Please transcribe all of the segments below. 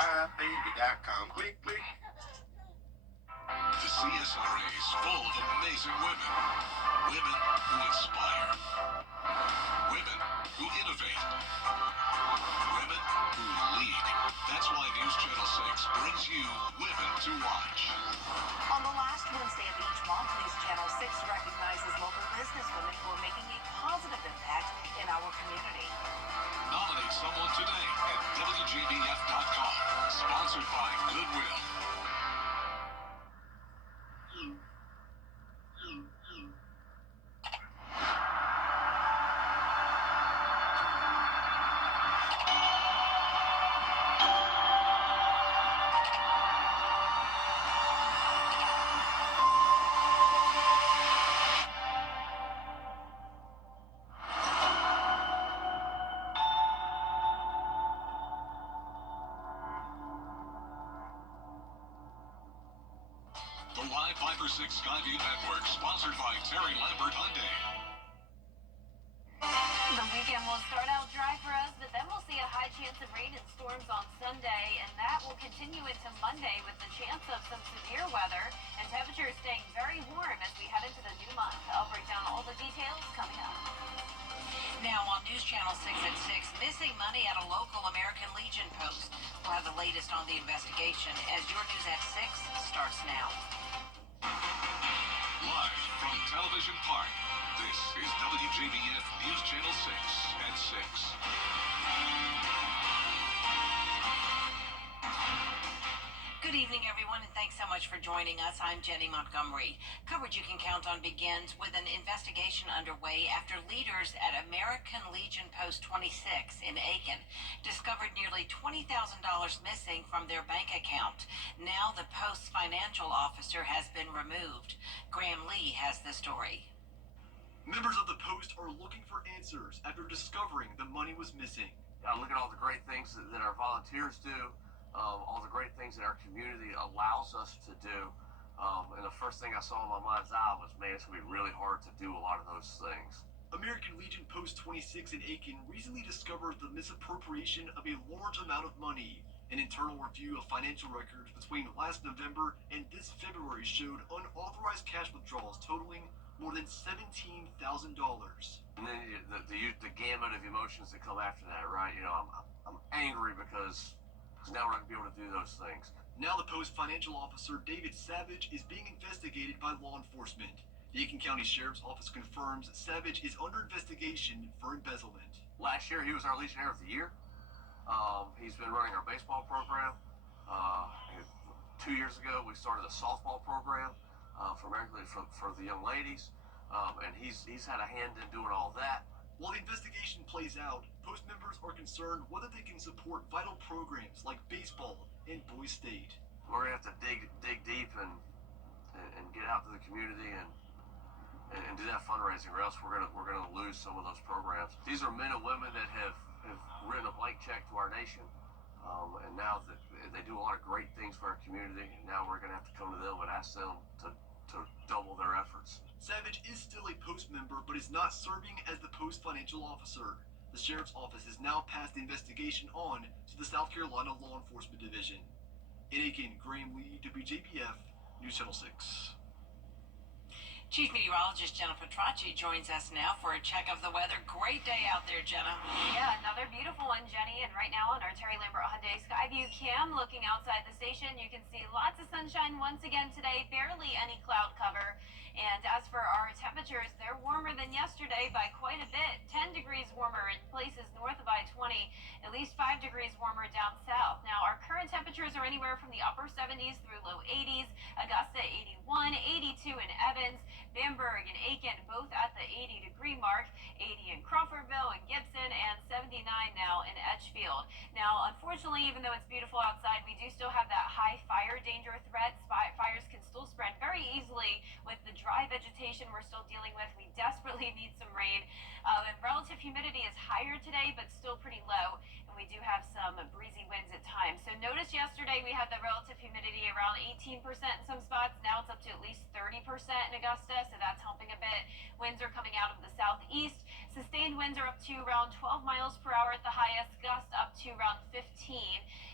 WJBF.com. Click, click. The CSRA is full of amazing women. Women who inspire. Women who innovate. Women who lead. That's why News Channel 6 brings you Women to Watch. On the last Wednesday of each month, News Channel 6 recognizes local businesswomen who are making a positive impact in our community. Nominate someone today at WJBF.com. Sponsored by Goodwill. The Live 5/6 Skyview Network, sponsored by Terry Lambert Hyundai. The weekend will start out dry for us, but then we'll see a high chance of rain and storms on Sunday, and that will continue into Monday with the chance of some severe weather and temperatures staying very warm as we head into the new month. I'll break down all the details coming up. Now on News Channel 6 at 6, missing money at a local American Legion post. We'll have the latest on the investigation as your News at 6 starts now. Live from Television Park, this is WJBF News Channel 6 at 6. Good evening, everyone, and thanks so much for joining us. I'm Jenny Montgomery. Coverage you can count on begins with an investigation underway after leaders at American Legion Post 26 in Aiken discovered nearly $20,000 missing from their bank account. Now the post's financial officer has been removed. Graham Lee has the story. Members of the Post are looking for answers after discovering the money was missing. Look at all the great things that our volunteers do. All the great things that our community allows us to do. And the first thing I saw in my mind's eye was, man, it's going to be really hard to do a lot of those things. American Legion Post 26 in Aiken recently discovered the misappropriation of a large amount of money. An internal review of financial records between last November and this February showed unauthorized cash withdrawals totaling more than $17,000. And then the gamut of emotions that come after that, right? You know, I'm angry because now we're not going to be able to do those things. Now the Post financial officer, David Savage, is being investigated by law enforcement. The Aiken County Sheriff's Office confirms Savage is under investigation for embezzlement. Last year, he was our Legionnaire of the Year. He's been running our baseball program. 2 years ago, we started a softball program for the young ladies. And he's had a hand in doing all that. While the investigation plays out, Post members are concerned whether they can support vital programs like baseball and Boys State. We're gonna have to dig deep and get out to the community and do that fundraising, or else we're gonna lose some of those programs. These are men and women that have written a blank check to our nation, and now that they do a lot of great things for our community. And now we're gonna have to come to them and ask them to double their efforts. Savage is still a Post member, but is not serving as the Post financial officer. The Sheriff's Office has now passed the investigation on to the South Carolina Law Enforcement Division. In Aiken, Graham Lee, WJBF, News Channel 6. Chief Meteorologist Jenna Petracci joins us now for a check of the weather. Great day out there, Jenna. Yeah, another beautiful one, Jenny. And right now on our Terry Lambert Hyundai Skyview cam, looking outside the station, you can see lots of sunshine once again today, barely any cloud cover. And as for our temperatures, they're warmer than yesterday by quite a bit. 10 degrees warmer in places north of I-20, at least 5 degrees warmer down south. Now, our current temperatures are anywhere from the upper 70s through low 80s. Augusta, 81, 82 in Evans, Bamberg and Aiken, both at the 80-degree mark, 80 in Crawfordville and Gibson, and 79 now in Edgefield. Now, unfortunately, even though it's beautiful outside, we do still have that high fire danger threat. Fires can still spread very easily with the dry vegetation we're still dealing with. We desperately need some rain. And relative humidity is higher today, but still pretty low. And we do have some breezy winds at times. So notice yesterday we had the relative humidity around 18% in some spots. Now it's up to at least 30% in Augusta, so that's helping a bit. Winds are coming out of the southeast. Sustained winds are up to around 12 miles per hour at the highest, gusts up to around 15.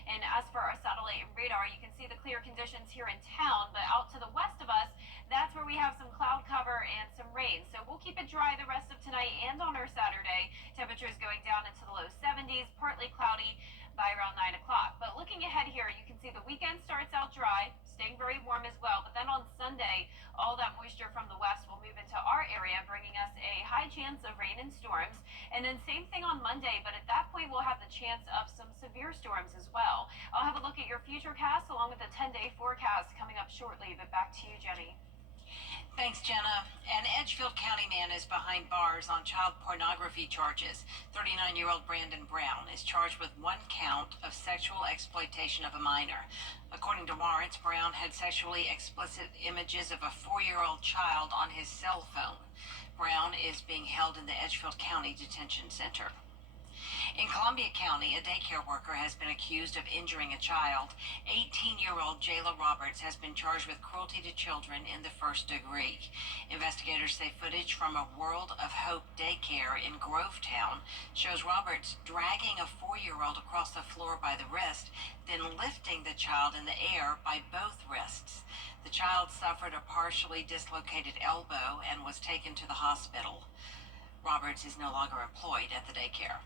And as for our satellite radar, you can see the clear conditions here in town, but out to the west of us, that's where we have some cloud cover and some rain. So we'll keep it dry the rest of tonight and on our Saturday. Temperatures going down into the low 70s, partly cloudy by around 9 o'clock. But looking ahead here, you can see the weekend starts out dry, staying very warm as well. But then on Sunday, all that moisture from the west will move into our area, bringing us a high chance of rain and storms. And then same thing on Monday, but at that point, we'll have the chance of some severe storms as well. I'll have a look at your futurecast along with the 10-day forecast coming up shortly. But back to you, Jenny. Thanks, Jenna. An Edgefield County man is behind bars on child pornography charges. 39-year-old Brandon Brown is charged with 1 count of sexual exploitation of a minor. According to warrants, Brown had sexually explicit images of a 4-year-old child on his cell phone. Brown is being held in the Edgefield County Detention Center. In Columbia County, a daycare worker has been accused of injuring a child. 18-year-old Jayla Roberts has been charged with cruelty to children in the first degree. Investigators say footage from a World of Hope daycare in Grovetown shows Roberts dragging a 4-year-old across the floor by the wrist, then lifting the child in the air by both wrists. The child suffered a partially dislocated elbow and was taken to the hospital. Roberts is no longer employed at the daycare.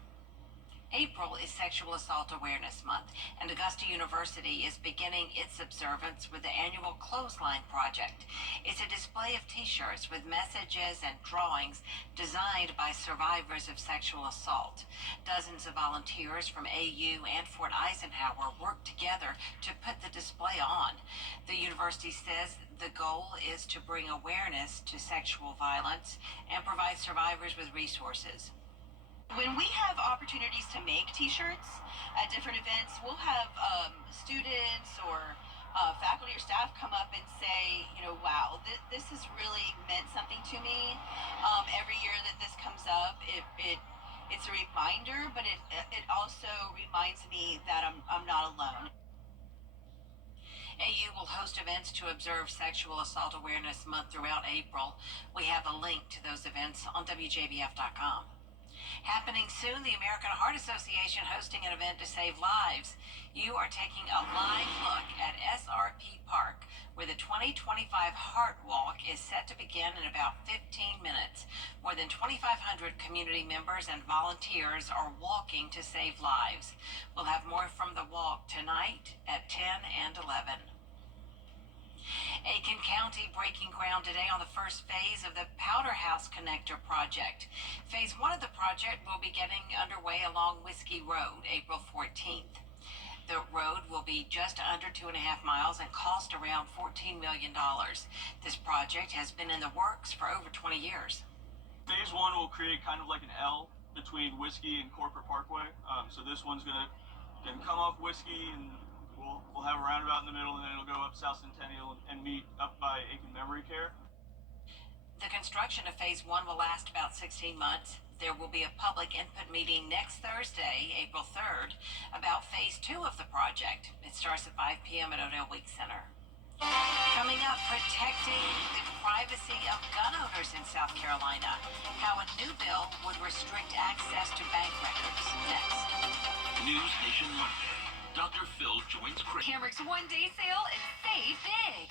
April is Sexual Assault Awareness Month, and Augusta University is beginning its observance with the annual Clothesline Project. It's a display of t-shirts with messages and drawings designed by survivors of sexual assault. Dozens of volunteers from AU and Fort Eisenhower work together to put the display on. The university says the goal is to bring awareness to sexual violence and provide survivors with resources. When we have opportunities to make t-shirts at different events, we'll have students or faculty or staff come up and say, wow, this has really meant something to me. Every year that this comes up, it's a reminder, but it also reminds me that I'm not alone. AU will host events to observe Sexual Assault Awareness Month throughout April. We have a link to those events on WJBF.com. Happening soon, the American Heart Association hosting an event to save lives. You are taking a live look at SRP Park, where the 2025 Heart Walk is set to begin in about 15 minutes. More than 2,500 community members and volunteers are walking to save lives. We'll have more from the walk tonight at 10 and 11. Aiken County breaking ground today on the first phase of the Powder House Connector project. Phase 1 of the project will be getting underway along Whiskey Road, April 14th. The road will be just under 2.5 miles and cost around $14 million. This project has been in the works for over 20 years. Phase 1 will create kind of like an L between Whiskey and Corporate Parkway. So this one's gonna come off Whiskey, and we'll have a roundabout in the middle, and then it'll go up South Centennial and meet up by Aiken Memory Care. The construction of Phase 1 will last about 16 months. There will be a public input meeting next Thursday, April 3rd, about Phase 2 of the project. It starts at 5 p.m. at Odell Week Center. Coming up, protecting the privacy of gun owners in South Carolina. How a new bill would restrict access to bank records. Next. News Nation Monday. Dr. Phil joins Chris. Hamrick's one-day sale and save big.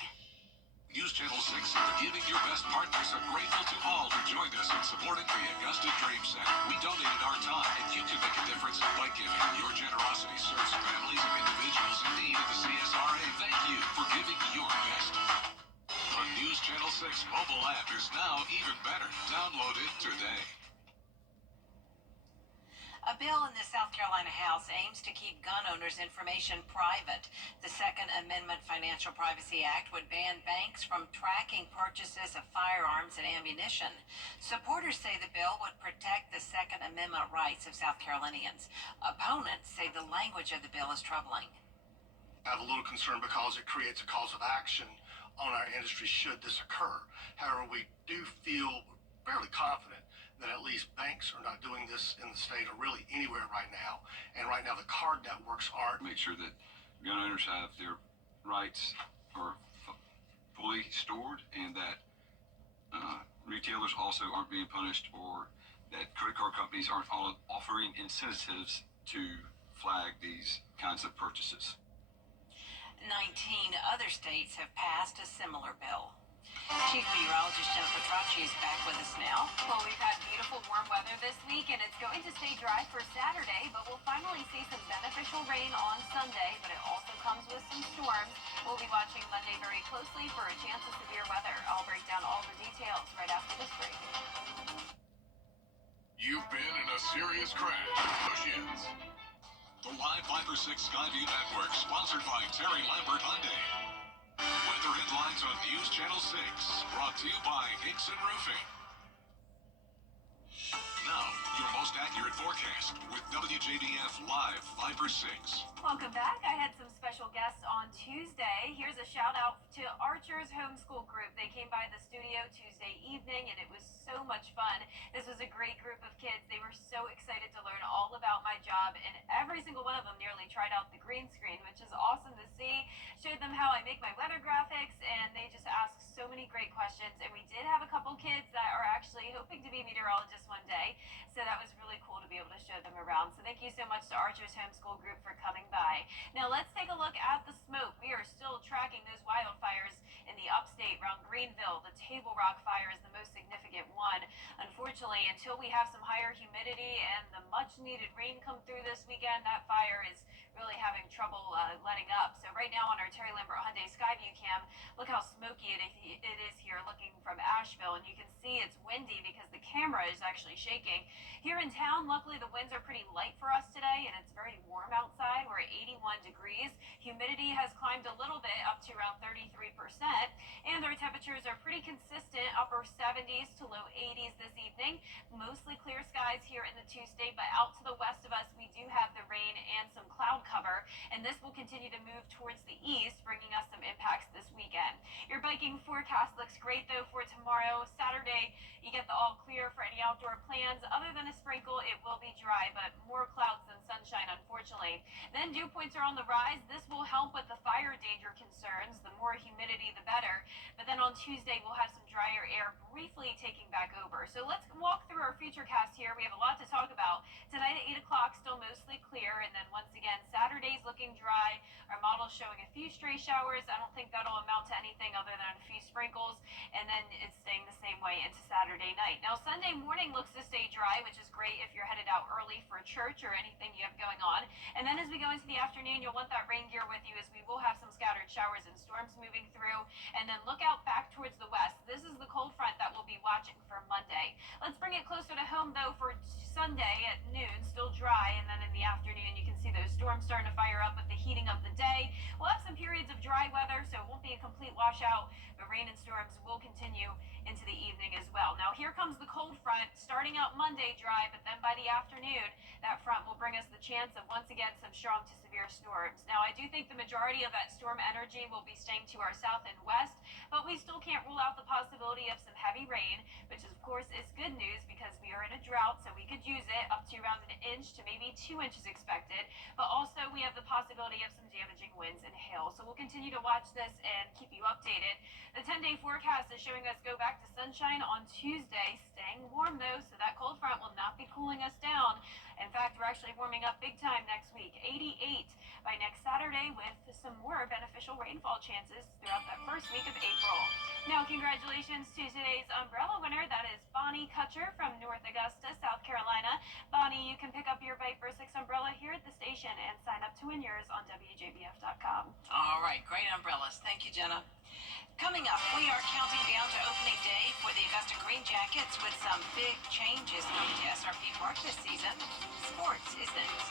News Channel 6 is giving your best partners are grateful to all who joined us in supporting the Augusta Dream Center. We donated our time, and you can make a difference by giving. Your generosity serves families and individuals in need of the CSRA. Thank you for giving your best. The News Channel 6 mobile app is now even better. Download it today. A bill in the South Carolina House aims to keep gun owners' information private. The Second Amendment Financial Privacy Act would ban banks from tracking purchases of firearms and ammunition. Supporters say the bill would protect the Second Amendment rights of South Carolinians. Opponents say the language of the bill is troubling. I have a little concern because it creates a cause of action on our industry should this occur. However, we do feel fairly confident that at least banks are not doing this in the state or really anywhere right now. And right now the card networks aren't. Make sure that gun owners have their rights are fully stored, and that retailers also aren't being punished, or that credit card companies aren't offering incentives to flag these kinds of purchases. 19 other states have passed a similar bill. Chief Meteorologist Jennifer Tracci is back with us now. Well, we've had beautiful warm weather this week, and it's going to stay dry for Saturday, but we'll finally see some beneficial rain on Sunday, but it also comes with some storms. We'll be watching Monday very closely for a chance of severe weather. I'll break down all the details right after this break. You've been in a serious crash. Push ins. The Live 5 for 6 Skyview Network, sponsored by Terry Lambert Hyundai. Weather headlines on News Channel 6, brought to you by Hickson Roofing. Now, your most accurate forecast with WJBF Live 5 for 6. Welcome back. I had some special guests on Tuesday. Here's a shout out to Archer's Homeschool Group. They came by the studio Tuesday evening, and it was so much fun. This was a great group of kids. They were so excited to learn all about my job, and every single one of them nearly tried out the green screen, which is awesome to see. Showed them how I make my weather graphics, and they just asked so many great questions. And we did have a couple kids that are actually hoping to be meteorologists one day, so that was really cool to be able to show them around. So thank you so much to Archer's Homeschool Group for coming by. Now let's take a look at the smoke. We are still tracking those wildfires in the upstate around Greenville. The Table Rock fire is the most significant one. Unfortunately, until we have some higher humidity and the much needed rain come through this weekend, that fire is really having trouble letting up. So right now on our Terry Lambert Hyundai Skyview cam, look how smoky it is here looking from Asheville, and you can see it's windy because the camera is actually shaking. Here in town, luckily the winds are pretty light for us today, and it's very warm outside. We're at 81 degrees. Humidity has climbed a little bit up to around 33%, and our temperatures are pretty consistent, upper 70s to low 80s this evening. Mostly clear skies here in the two-state, but out to the west of us, we do have the rain and some cloud cover, and this will continue to move towards the east, bringing us some impacts this weekend. Your biking forecast looks great, though, for tomorrow. Saturday, you get the all clear for any outdoor plans. Other than a sprinkle, it will be dry, but more clouds than sunshine, unfortunately. Then dew points are on the rise. This will help with the fire danger concerns. The more humidity, the better. But then on Tuesday, we'll have some drier air briefly taking back over. So let's walk through our futurecast here. We have a lot to talk about. Tonight at 8 o'clock, still mostly clear. And then once again, Saturday's looking dry. Our model's showing a few stray showers. I don't think that'll amount to anything other than a few sprinkles. And then it's staying the same way into Saturday night. Now, Sunday morning looks to stay dry, which is great if you're headed out early for church or anything you have going on. And then as we go into the afternoon, you'll want that rain gear with you, as we will have some scattered showers and storms moving through. And then look out back towards the west. This is the cold front that we'll be watching for Monday. Let's bring it closer to home, though, for Sunday at noon, still dry. And then in the afternoon, you can see those storms starting to fire up with the heating of the day. We'll have some periods of dry weather, so it won't be a complete washout, but rain and storms will continue into the evening as well. Now, here comes the cold front, starting out Monday dry, but then by the afternoon, that front will bring us the chance of, once again, some strong to severe storms. Now, I do think the majority of that storm energy will be staying to our south and west, but we still can't rule out the possibility of some heavy rain, which, of course, is good news because we are in a drought, so we could use it up to around 1 inch to maybe 2 inches expected, but also we have the possibility of some damaging winds and hail. So we'll continue to watch this and keep you updated. The 10-day forecast is showing us go back to sunshine on Tuesday, staying warm though, so that cold front will not be cooling us down. In fact, we're actually warming up big time next week. 88 by next Saturday, with some more beneficial rainfall chances throughout that first week of April. Now, congratulations to today's umbrella winner. That is Bonnie Kutcher from North Augusta, South Carolina. Bonnie, you can pick up your Viper 6 umbrella here at the station and sign up to win yours on WJBF.com. All right, great umbrellas. Thank you, Jenna. Coming up, we are counting down to opening day for the Augusta Green Jackets with some big changes coming to SRP Park this season. Sports is next.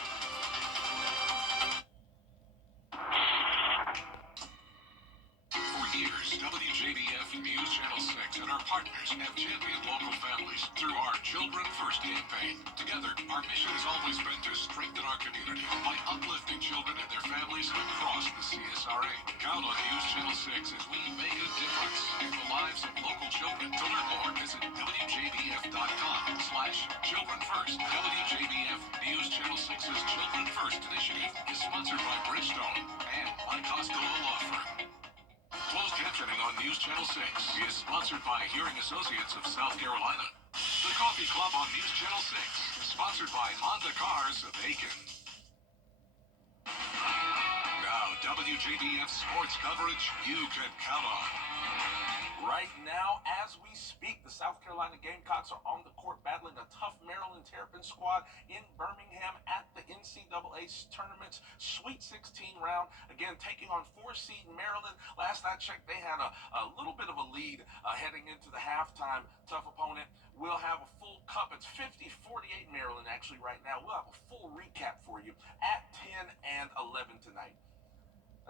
For years, WJBF News Channel 6 and our partners have championed local families through our Children First campaign. Together, our mission has always been to strengthen our community by uplifting children and their families across the CSRA. Count on News Channel 6 as we make a difference in the lives of local children. To learn more, visit WJBF.com. Facebook.com/Children First. WJBF News Channel 6's Children First initiative is sponsored by Bridgestone and by Costco Law Firm. Closed captioning on News Channel 6 is sponsored by Hearing Associates of South Carolina. The Coffee Club on News Channel 6, sponsored by Honda Cars of Aiken. Now, WJBF sports coverage you can count on. Right now, as we speak, the South Carolina Gamecocks are on the court battling a tough Maryland Terrapin squad in Birmingham at the NCAA Tournament's Sweet 16 round. Again, taking on 4-seed Maryland. Last I checked, they had a little bit of a lead heading into the halftime. Tough opponent. We'll have a full cup. It's 50-48 Maryland actually right now. We'll have a full recap for you at 10 and 11 tonight.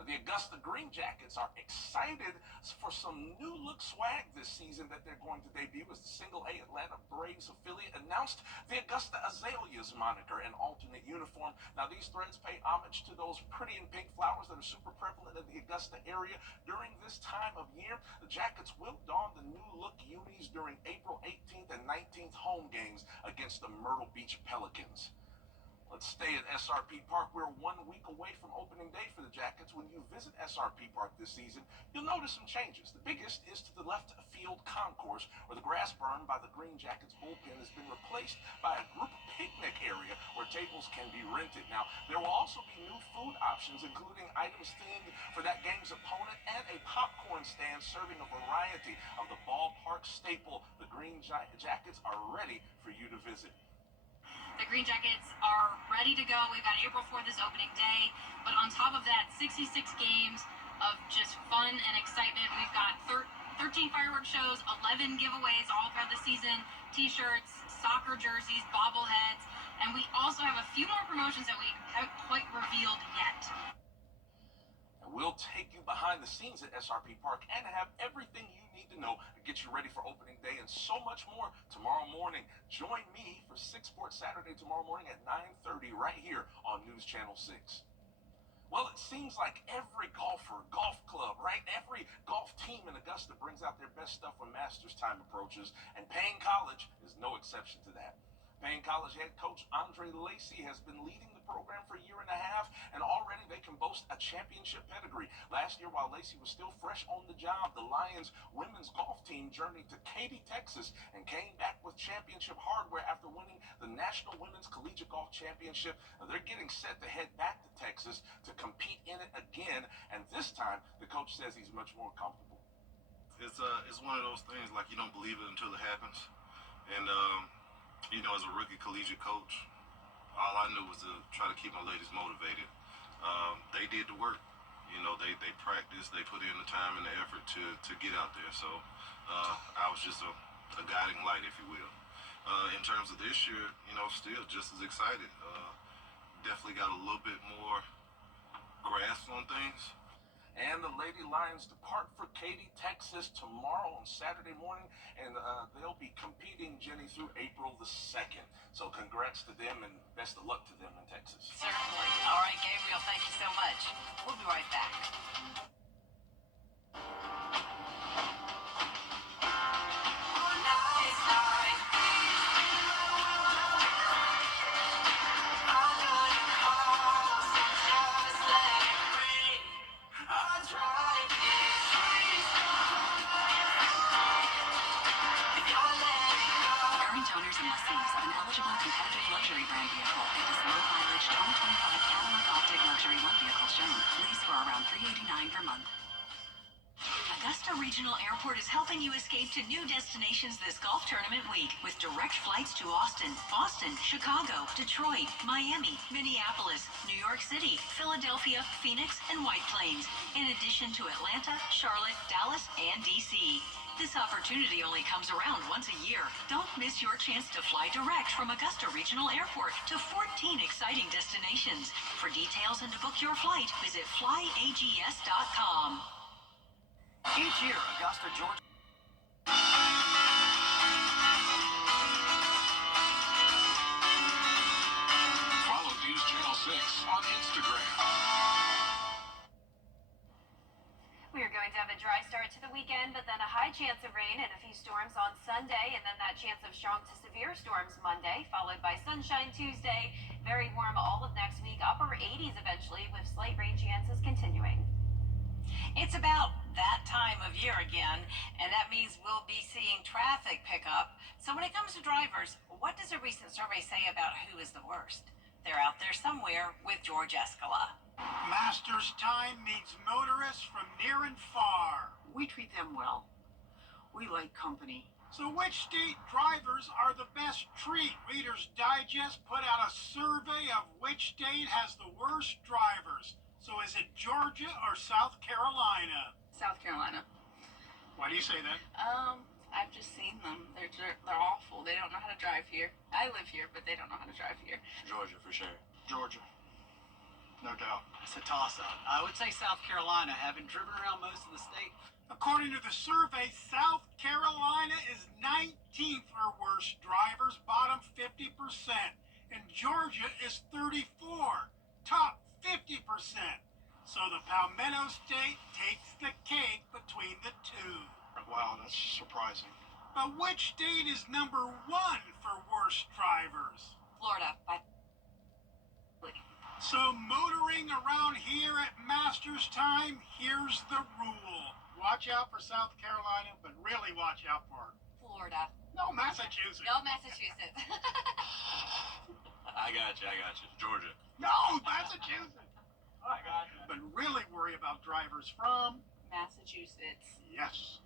The Augusta Green Jackets are excited for some new look swag this season that they're going to debut as the single A Atlanta Braves affiliate announced the Augusta Azaleas moniker and alternate uniform. Now these threads pay homage to those pretty and pink flowers that are super prevalent in the Augusta area during this time of year. The Jackets will don the new look unis during April 18th and 19th home games against the Myrtle Beach Pelicans. Let's stay at SRP Park. We're 1 week away from opening day for the Jackets. When you visit SRP Park this season, you'll notice some changes. The biggest is to the left field concourse, where the grass berm by the Green Jackets bullpen has been replaced by a group picnic area where tables can be rented. Now, there will also be new food options, including items themed for that game's opponent and a popcorn stand serving a variety of the ballpark staple. The Green Jackets are ready for you to visit. The Green Jackets are ready to go. We've got April 4th is opening day, but on top of that, 66 games of just fun and excitement. We've got 13 fireworks shows, 11 giveaways all throughout the season, t-shirts, soccer jerseys, bobbleheads, and we also have a few more promotions that we haven't quite revealed yet. We'll take you behind the scenes at SRP Park and have everything you need to know to get you ready for opening day and so much more tomorrow morning. Join me for 6 Sports Saturday tomorrow morning at 9:30 right here on News Channel 6. Well, it seems like every golfer, golf club, right? Every golf team in Augusta brings out their best stuff when Masters time approaches, and Payne College is no exception to that. Payne College head coach Andre Lacey has been leading the program for a year and a half, and already they can boast a championship pedigree. Last year, while Lacey was still fresh on the job, the Lions women's golf team journeyed to Katy, Texas, and came back with championship hardware after winning the National Women's Collegiate Golf Championship. Now, they're getting set to head back to Texas to compete in it again, and this time, the coach says he's much more comfortable. It's one of those things, like, you don't believe it until it happens. And as a rookie collegiate coach, all I knew was to try to keep my ladies motivated. They did the work. They practiced, they put in the time and the effort to get out there. So I was just a guiding light, if you will. In terms of this year, still just as excited. Definitely got a little bit more grasp on things. And the Lady Lions depart for Katy, Texas tomorrow on Saturday morning, and they'll be competing, Jenny, through April the 2nd. So congrats to them and best of luck to them in Texas. Certainly. All right, Gabriel, thank you so much. We'll be right back. Owners and lessees of an eligible competitive luxury brand vehicle get this low mileage 2025 Cadillac Optic Luxury One vehicle shown. Lease for around $389 per month. Augusta Regional Airport is helping you escape to new destinations this golf tournament week with direct flights to Austin, Chicago, Detroit, Miami, Minneapolis, New York City, Philadelphia, Phoenix, and White Plains, in addition to Atlanta, Charlotte, Dallas, and DC. This opportunity only comes around once a year. Don't miss your chance to fly direct from Augusta Regional Airport to 14 exciting destinations. For details and to book your flight, visit flyags.com. Each year, Augusta, Georgia. Follow News Channel 6 on Instagram. We are going to have a dry start to the weekend weekend, but then a high chance of rain and a few storms on Sunday, and then that chance of strong to severe storms Monday, followed by sunshine Tuesday. Very warm all of next week, upper 80s eventually, with slight rain chances continuing. It's about that time of year again, and that means we'll be seeing traffic pick up. So when it comes to drivers, what does a recent survey say about who is the worst? They're out there somewhere with George Escala. Master's Time meets motorists from near and far. We treat them well. We like company. So which state drivers are the best treat? Reader's Digest put out a survey of which state has the worst drivers. So is it Georgia or South Carolina? South Carolina. Why do you say that? I've just seen them. They're awful. They don't know how to drive here. I live here, but they don't know how to drive here. Georgia for sure. Georgia. No doubt. It's a toss-up. I would say South Carolina, having driven around most of the state. According to the survey, South Carolina is 19th for worst drivers, bottom 50%. And Georgia is 34, top 50%. So the Palmetto State takes the cake between the two. Wow, that's surprising. But which state is number one for worst drivers? Florida. So motoring around here at Masters Time, here's the rule. Watch out for South Carolina, but really watch out for Florida. No, Massachusetts. No, Massachusetts. I got you. Georgia. No, Massachusetts. I got you. But really worry about drivers from Massachusetts. yes.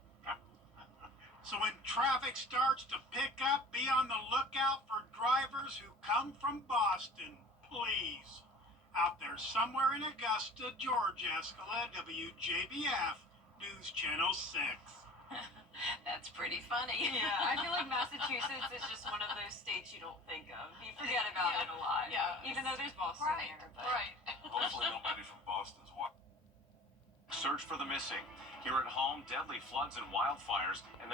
So when traffic starts to pick up, be on the lookout for drivers who come from Boston, please. Out there somewhere in Augusta, George Escala, WJBF, News Channel 6. That's pretty funny. Yeah, I feel like Massachusetts is just one of those states you don't think of. You forget about it a lot. Yeah. Even though there's Boston there. But. Right. Hopefully nobody from Boston's watching. Search for the missing. Here at home, deadly floods and wildfires, and